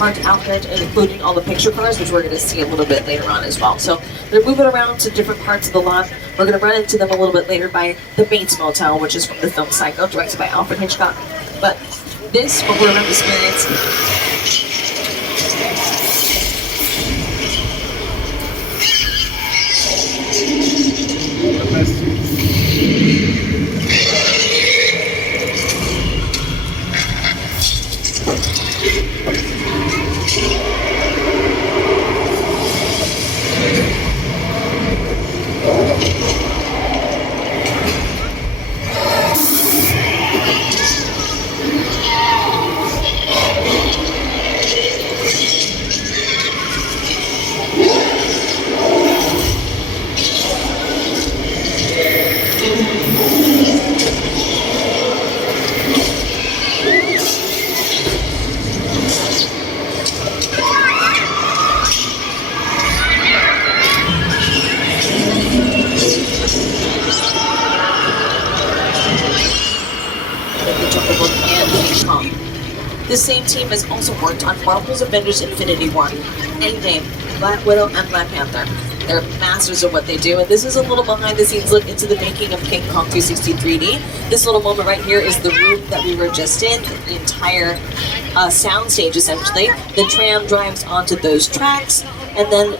parked out there, including all the picture cars, which we're going to see a little bit later on as well. So they're moving around to different parts of the lot. We're going to run into them a little bit later by the Bates Motel, which is from the film Psycho, directed by Alfred Hitchcock. But this, what we're going to experience, the same team has also worked on Marvel's Avengers Infinity War, Endgame, Black Widow, and Black Panther. They're masters of what they do, and this is a little behind-the-scenes look into the making of King Kong 260 3D. This little moment right here is the room that we were just in, the entire sound stage, essentially. The tram drives onto those tracks, and then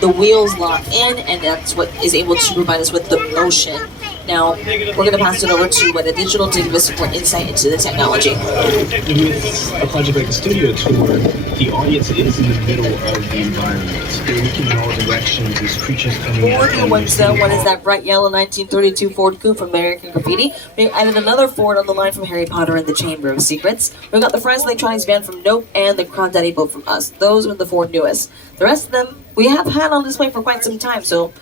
the wheels lock in, and that's what is able to provide us with the motion. Now, we're going to pass it over to the digital to give us some more insight into the technology. With a project like the studio tour, the audience is in the middle of the environment. They're looking in all directions, there's creatures coming out. Four new ones though. One is that bright yellow 1932 Ford Coupe from American Graffiti. We added another Ford on the line from Harry Potter and the Chamber of Secrets. We've got the Friends Electronics van from Nope and the Crawdaddy boat from Us. Those are the four newest. The rest of them we have had on display for quite some time, so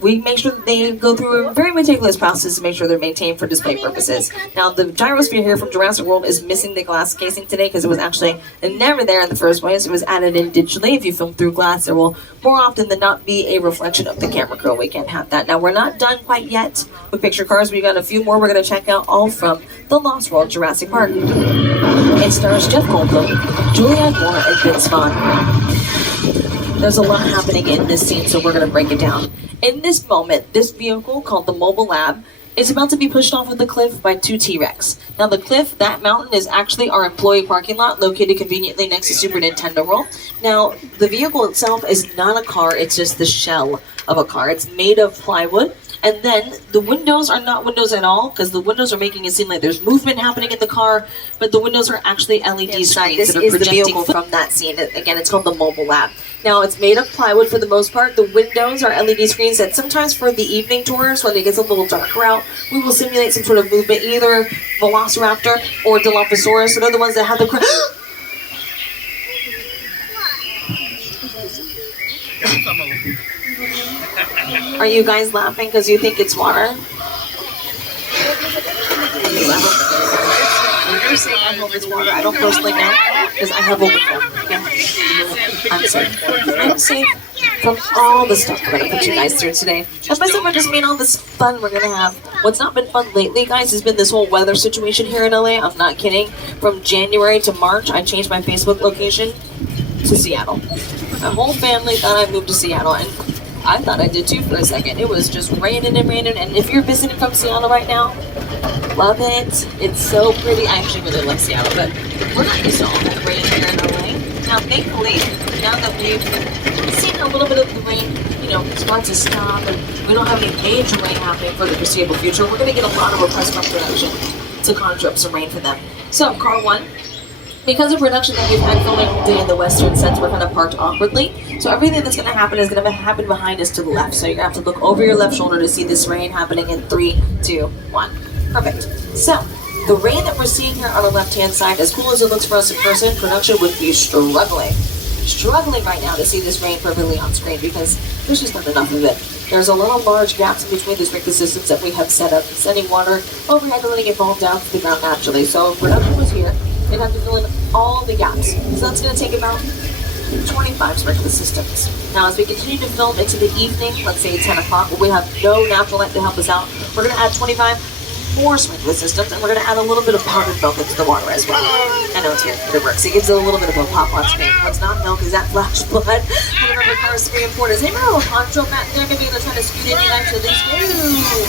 we make sure that they go through a very meticulous process to make sure they're maintained for display purposes. Now, the gyrosphere here from Jurassic World is missing the glass casing today because it was actually never there in the first place. It was added in digitally. If you film through glass, there will more often than not be a reflection of the camera crew. We can't have that. Now, we're not done quite yet with picture cars. We got a few more we're going to check out, all from the Lost World Jurassic Park. It stars Jeff Goldblum, Julianne Moore, and Vince Vaughn. There's a lot happening in this scene, so we're going to break it down. In this moment, this vehicle, called the Mobile Lab, is about to be pushed off of the cliff by two T-Rex. Now the cliff, that mountain, is actually our employee parking lot located conveniently next to Super Nintendo World. Now, the vehicle itself is not a car, it's just the shell of a car. It's made of plywood. And then the windows are not windows at all, because the windows are making it seem like there's movement happening in the car, but the windows are actually LED screens that are projecting. This is the vehicle from that scene. Again, it's called the Mobile Lab. Now, it's made of plywood for the most part. The windows are LED screens that sometimes for the evening tours, when it gets a little darker out, we will simulate some sort of movement, either Velociraptor or Dilophosaurus. So they're the ones that have the... Are you guys laughing because you think it's water? When you're saying I hope it's water, I don't personally know because I have overflow. Okay? I'm safe from all the stuff we're going to put you guys through today. Especially for just being all this fun we're going to have. What's not been fun lately, guys, has been this whole weather situation here in LA. I'm not kidding. From January to March, I changed my Facebook location to Seattle. My whole family thought I moved to Seattle, and I thought I did too for a second. It was just raining and raining, and if you're visiting from Seattle right now, love it. It's so pretty. I actually really love Seattle, but we're not used to all that rain here in LA. Now, thankfully, now that we've seen a little bit of the rain, start to stop, and we don't have any major rain happening for the foreseeable future, we're going to get a lot of requests from production to conjure up some rain for them. So, car one. Because of production that we've had filming all day in the western sense, we're kind of parked awkwardly. So everything that's going to happen is going to happen behind us to the left. So you're going to have to look over your left shoulder to see this rain happening in 3, 2, 1. Perfect. So the rain that we're seeing here on the left-hand side, as cool as it looks for us in person, production would be struggling right now to see this rain perfectly on screen because there's just not enough of it. There's a little large gaps in between the sprinkler systems that we have set up, sending water overhead and letting it fall down to the ground naturally. So if production was here, they'd have to fill in all the gaps. So that's going to take about 25 sprinkler systems. Now, as we continue to film into the evening, let's say 10 o'clock, where we have no natural light to help us out, we're going to add 25 more sprinkler systems, and we're going to add a little bit of powdered milk into the water as well. I know it's weird, but it works. It gives it a little bit of a pop on screen. What's not milk is that flash blood. And remember, cars 3 and 4 is, hey, remember Poncho back there? Maybe they're trying to scoot in after this.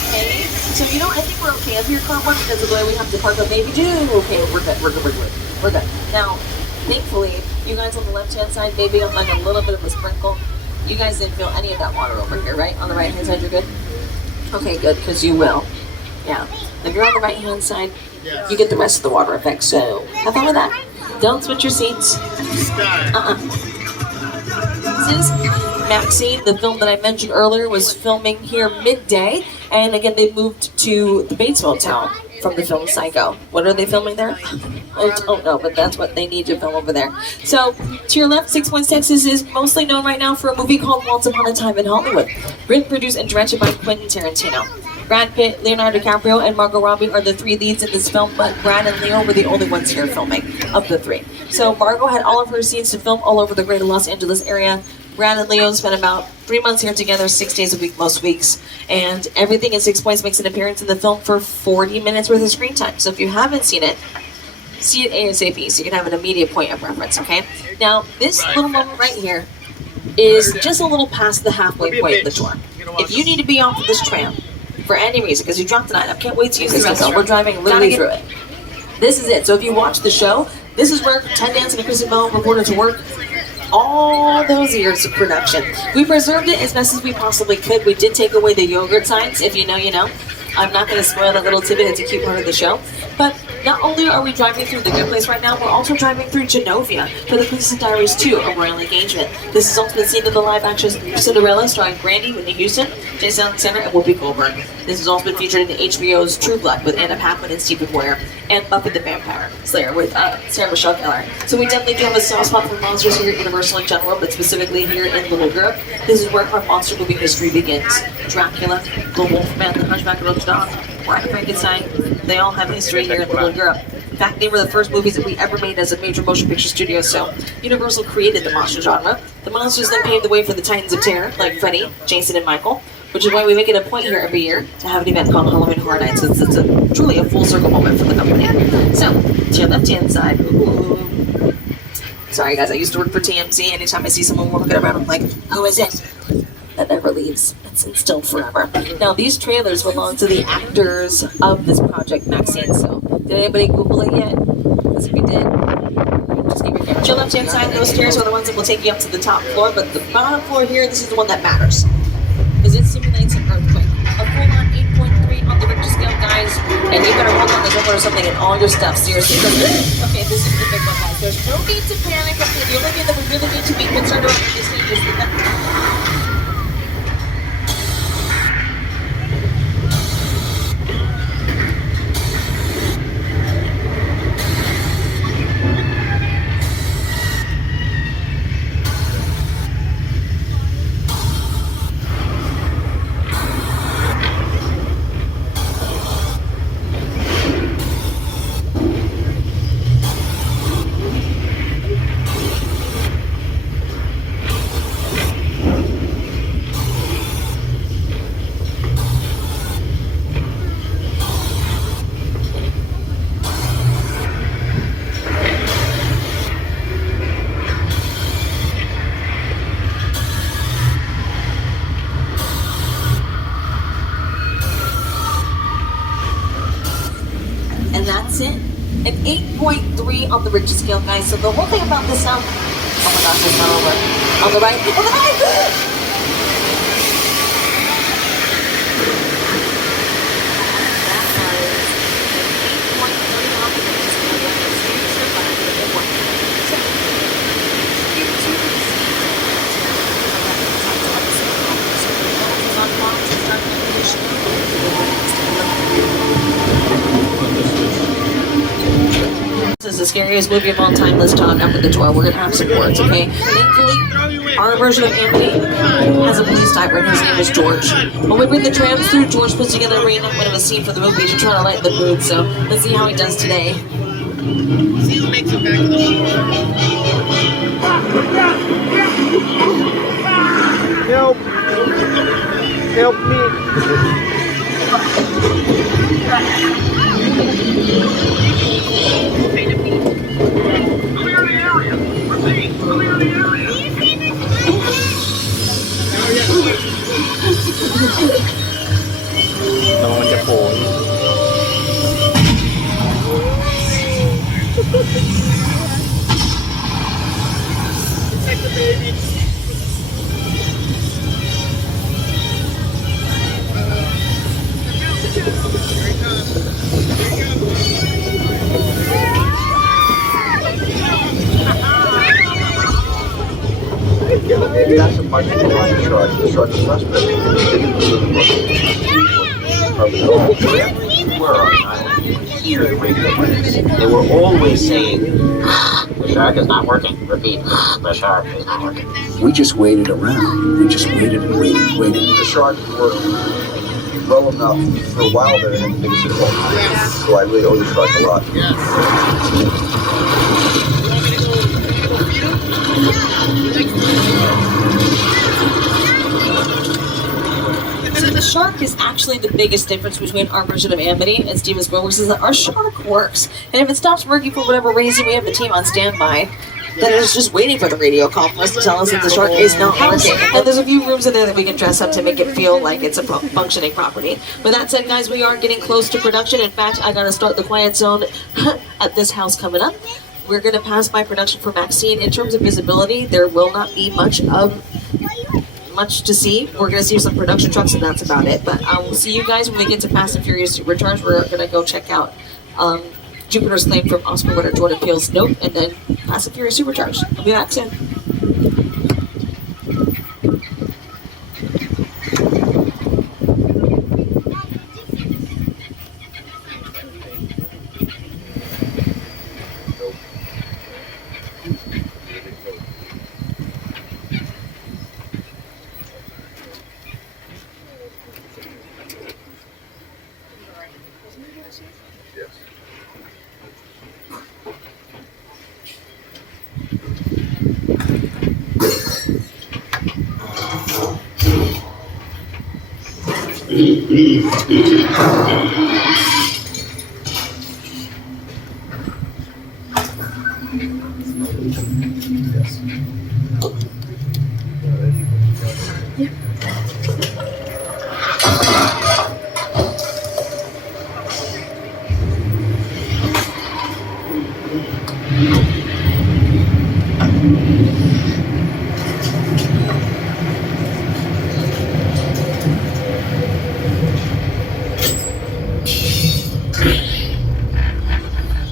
Okay. So, you know, I think we're okay. If your car one because of the way we have to park, but maybe do. Okay, we're good. We're good. Now, thankfully, you guys on the left-hand side, maybe on like a little bit of a sprinkle. You guys didn't feel any of that water over here, right? On the right-hand side, you're good? Okay, good, because you will. Yeah. If you're on the right-hand side, you get the rest of the water effect, so have fun with that. Don't switch your seats. This is Maxine. The film that I mentioned earlier was filming here midday, and again, they moved to the Bates Motel from the film Psycho. What are they filming there? I don't know, but that's what they need to film over there. So, to your left, 6 Points, Texas is mostly known right now for a movie called Once Upon a Time in Hollywood. Written, produced, and directed by Quentin Tarantino. Brad Pitt, Leonardo DiCaprio, and Margot Robbie are the 3 leads in this film, but Brad and Leo were the only ones here filming of the 3. So Margot had all of her scenes to film all over the greater Los Angeles area. Brad and Leo spent about 3 months here together, 6 days a week, most weeks. And everything in 6 Points makes an appearance in the film for 40 minutes worth of screen time. So if you haven't seen it, see it ASAP so you can have an immediate point of reference, okay? Now, this little moment right here is just a little past the halfway point of the tour. If you need to be off of this tram for any reason, because you dropped tonight, I can't wait to use this restroom. We're driving literally through it. This is it. So if you watch the show, this is where Ted Danson and Kristen Bell reported to work all those years of production. We preserved it as best as we possibly could. We did take away the yogurt signs. If you know, you know. I'm not going to spoil that little tidbit. It's a cute part of the show. But not only are we driving through the good place right now, we're also driving through Genovia for the Princess Diaries 2, A Royal Engagement. This has also been seen in the live-action Cinderella starring Brandy, Whitney Houston, Jason Alexander, and Whoopi Goldberg. This has also been featured in HBO's True Blood with Anna Paquin and Stephen Moyer, and Buffy the Vampire Slayer with Sarah Michelle Gellar. So we definitely do have a soft spot for monsters here at Universal in general, but specifically here in Little Europe. This is where our monster movie history begins. Dracula, the Wolfman, the Hunchback of Notre Dame, Bride of Frankenstein, they all have history here in Little Europe. In fact, they were the first movies that we ever made as a major motion picture studio, so Universal created the monster genre. The monsters then paved the way for the Titans of Terror, like Freddy, Jason, and Michael, which is why we make it a point here every year to have an event called Halloween Horror Nights. It's truly a full circle moment for the company. So, to your left-hand side, ooh. Sorry guys, I used to work for TMZ. Anytime I see someone walking around, I'm like, who is it? That never leaves. It's instilled forever. Now, these trailers belong to the actors of this project, Maxine. So, did anybody Google it yet? Because if you did, just keep your camera. To your left-hand side, those stairs are the ones that will take you up to the top floor, but the bottom floor here, this is the one that matters. Because it simulates an earthquake. A full-on 8.3 on the Richter scale, guys. And you better hold on to or something in all your stuff, seriously. Okay, this is the big one, guys. There's no need to panic. Okay, the only thing that we really need to be concerned about in this stage is the that's it. An 8.3 on the Richter scale, guys. So the whole thing about this sound, oh my gosh, it's not over. On the right, on the right. This is the scariest movie of all time. Let's talk after the tour. We're gonna have some words, okay? Thankfully, our version of Amity has a police diver, and his name is George. When we bring the trams through, George puts together a reenactment of a scene for the movie to try to lighten the mood. So let's see how he does today. See who makes it back to the shore. Help! Help me! Clear the area. Repeat, clear the area. Protect the baby. Here he comes. That's a much more line shark. The shark is less big. Wherever you were on an island, you could hear the radio waves. They were always saying, The shark is not working. Repeat, the shark is not working. We just waited around. We just waited and waited and waited. the shark worked well enough for a while there and things at all. Yes. So I really owe the shark a lot. Yes. You want me to go feed him? So the shark is actually the biggest difference between our version of Amity and Steven Spielberg's is that our shark works. And if it stops working for whatever reason, we have the team on standby that is just waiting for the radio call for us to tell us that the shark is not working. And there's a few rooms in there that we can dress up to make it feel like it's a functioning property. With that said, guys, we are getting close to production. In fact, I gotta start the quiet zone at this house coming up. We're gonna pass by production for Maxine. In terms of visibility, there will not be much to see. We're gonna see some production trucks and that's about it. But I will see you guys when we get to Fast and Furious Supercharged. We're gonna go check out Jupiter's Claim from Oscar winner Jordan Peele's Nope, and then Fast and Furious Supercharged. We'll be back soon.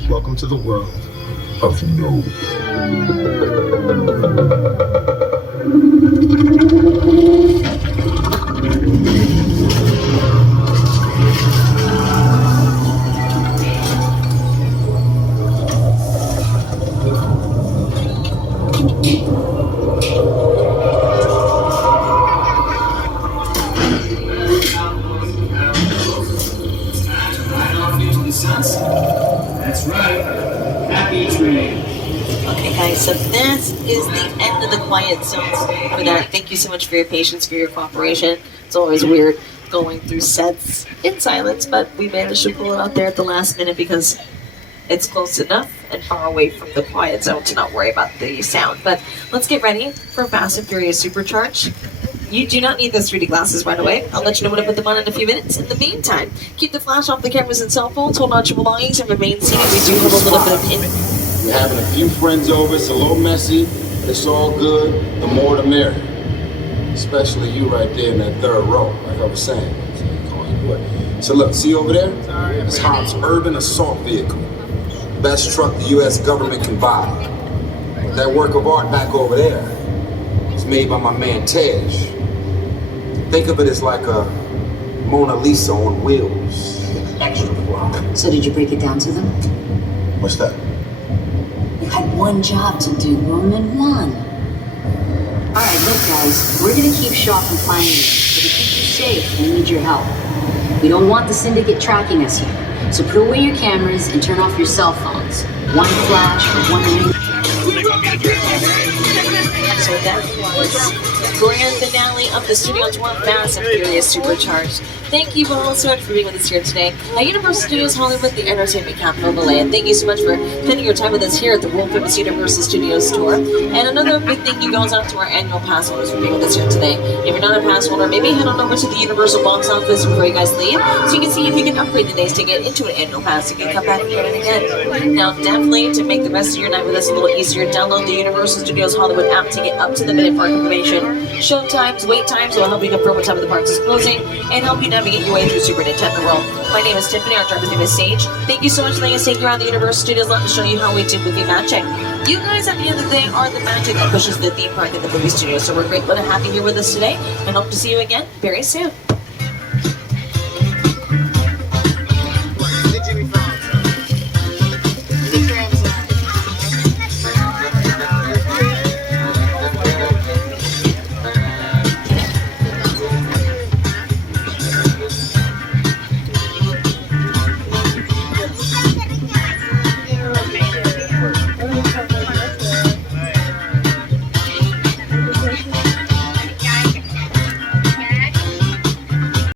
Welcome to the world of no. That's right. Happy train. Okay, guys, so this is the end of the quiet zone for that. Thank you so much for your patience, for your cooperation. It's always weird going through sets in silence, but we managed to pull it out there at the last minute because it's close enough and far away from the quiet zone to not worry about the sound. But let's get ready for Fast and Furious Supercharged. You do not need those 3D glasses right away. I'll let you know when I put them on in a few minutes. In the meantime, keep the flash off the cameras and cell phones, hold on to your belongings, and remain seated. We do have a little bit of We're having a few friends over. It's a little messy, but it's all good. The more the merrier. Especially you right there in that third row, like I was saying. So look, see over there? It's Hobbs' urban assault vehicle. Best truck the U.S. government can buy. That work of art back over there is made by my man Tej. Think of it as like a Mona Lisa on wheels. Extra fly. So did you break it down to them? What's that? You had one job to do, Roman, one. Alright, look guys, we're gonna keep sharp and finding you. But to keep you safe, we need your help. We don't want the syndicate tracking us here. So put away your cameras and turn off your cell phones. One flash or one ring. So that was the grand finale of the studio tour of Fast and Furious Supercharged. Thank you all so much for being with us here today at Universal Studios Hollywood, the entertainment capital of LA. And thank you so much for spending your time with us here at the world famous Universal Studios tour. And another big thank you goes out to our annual pass holders for being with us here today. If you're not a pass holder, maybe head on over to the Universal box office before you guys leave, so you can see if you can upgrade the day's ticket into an annual pass. You can come back and get it again. Now, definitely to make the rest of your night with us a little easier, download the Universal Studios Hollywood app to get up to the minute park information, show times, wait times, so it'll help you confirm what time of the park is closing, and help you navigate your way through Super Nintendo World. My name is Tiffany, our driver's name is Sage. Thank you so much for letting us take you around the Universal Studios lot to show you how we do movie magic. You guys, at the end of the day, are the magic that pushes the theme park in the movie studio. So we're grateful to have you here with us today, and hope to see you again very soon.